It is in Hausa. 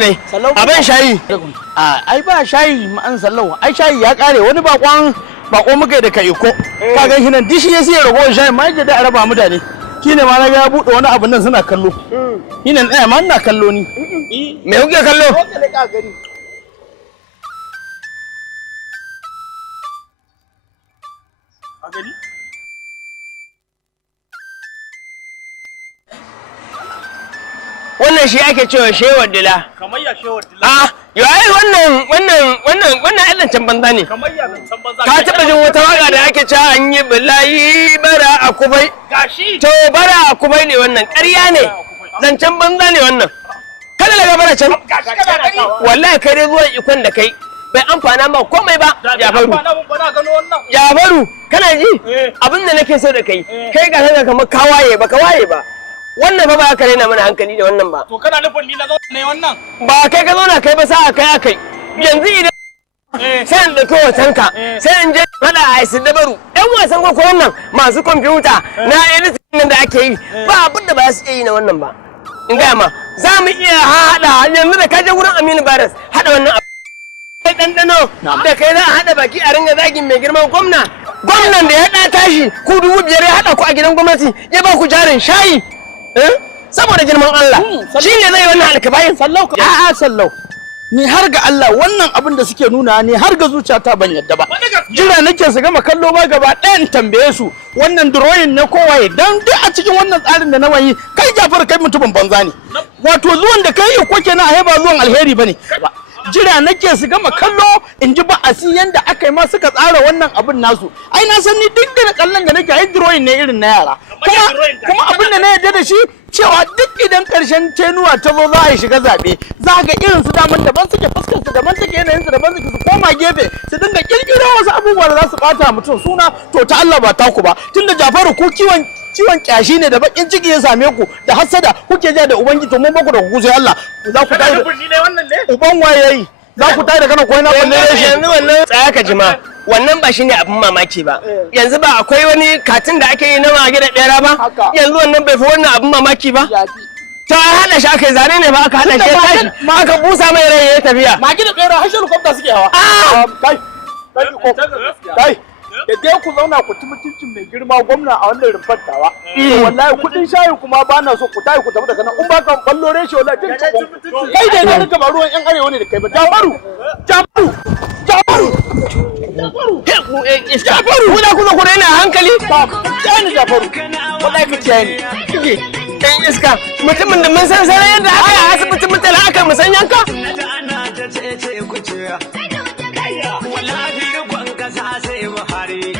ne abin shayi ai ba shayi ma'an sallau ai shayi ya kare wani bako muka da kai ko ka ga shi nan dishi ya siya ragowar shayi ma yadda da araba mutane shine ma na ga ya bude wani abu nan suna kallo shine tsaya ma ina kallo ni me kuke kallo wannan shi ake cewa shewar dila kamar ya shewar dila yayi wannan ɗan can banza ne kamar ya can banza ka taɓa jin wata waka da ake cewa an yi billahi bara a kubai gashi to bara a kubai ne wannan ƙarya ne zancen banza ne wannan kada daga bara can wallahi kai dai zuwan ikon da kai bai amfana ma komai ba Jafaru kana ji abin da nake so da kai kai ga haka kamar ka waye ba wannan fa ba ka rena mana hankali da wannan ba to kana nufin ni na zo ne wannan ba kai ka zauna kai ba sa kai akai yanzu idan sai in dauki wasanka sai in je fada a isi dabaru yan wasan ko wannan masu kwamfuta na editing nan da ake yi ba abin da ba su iya yi na wannan ba in gaya ma za mu iya haɗa yanzu da kaje wurin Aminu Baras haɗa wannan abu kai ɗanɗano da kai za a haɗa baki a ringa zagin mai girman gwamnan da ya ɗa tashi ku 5,000 ya haɗa ku a gidan gwamnati ya ba ku jarin shayi saboda girman Allah shi ne zai wannan alkabayin sallau sallau ni har ga Allah wannan abin da suke nuna ne har ga zuciyata ban yadda ba jira nake su gama kallo ma gaba ɗayan tambaye su wannan drawing na kowaye dan duk a cikin wannan tsarin da na wayi kai Jafaru kai mutumin banza ne wato zuwan da kai ko kenan a ba zuwan alheri bane jira nake su gama kallo in ji ba'asi yanda aka yi ma suka tsara wannan abin nasu ai na san ni duk da kallon da nake ai drawing ne irin na yara kuma abin da na yadda da shi cewa duk idan karshen tenuwa ta zo za a shiga zabe za ga irin su daman daban suke fuskar su daban suke yanayin su daban suke su koma gefe su dinga kirkiro wasu abubuwa da za su bata mutum suna to ta Allah ba taku ba tunda Jafaru ku ciwon kyashi ne da bakin ciki ya same ku da hasada kuke ja da ubangiji to mun baku da ku sai Allah za ku tayi uban waye yayi za ku tayi da kana koyi na balle shi yanzu wannan tsaya ka jima wannan ba shine abin mamaki ba yanzu ba akwai wani katin da ake yi na mage da bera ba yanzu wannan bai fi wannan abin mamaki ba to an hada shi aka yi zane ne ba aka hada shi tashi aka busa mai rai ya tafiya mage da bera har helicopter suke hawa kai da dai ku zauna ku ci mutuncin mai girma gwamna a wannan rumfar tawa wallahi kudin shayi kuma ba na so ku tayi ku tafi daga nan in ba ka ballo reshe wallahi din kai da ne ka ba ruwan yan arewa ne da kai ba Jafaru kuna kuma ku raina hankali ni Jafaru wallahi ka kiyaye ni ɗan iska mutumin da mun san sarai yadda aka yi a asibitin mutane aka musan yanka wallahi kwan kasa sai Buhari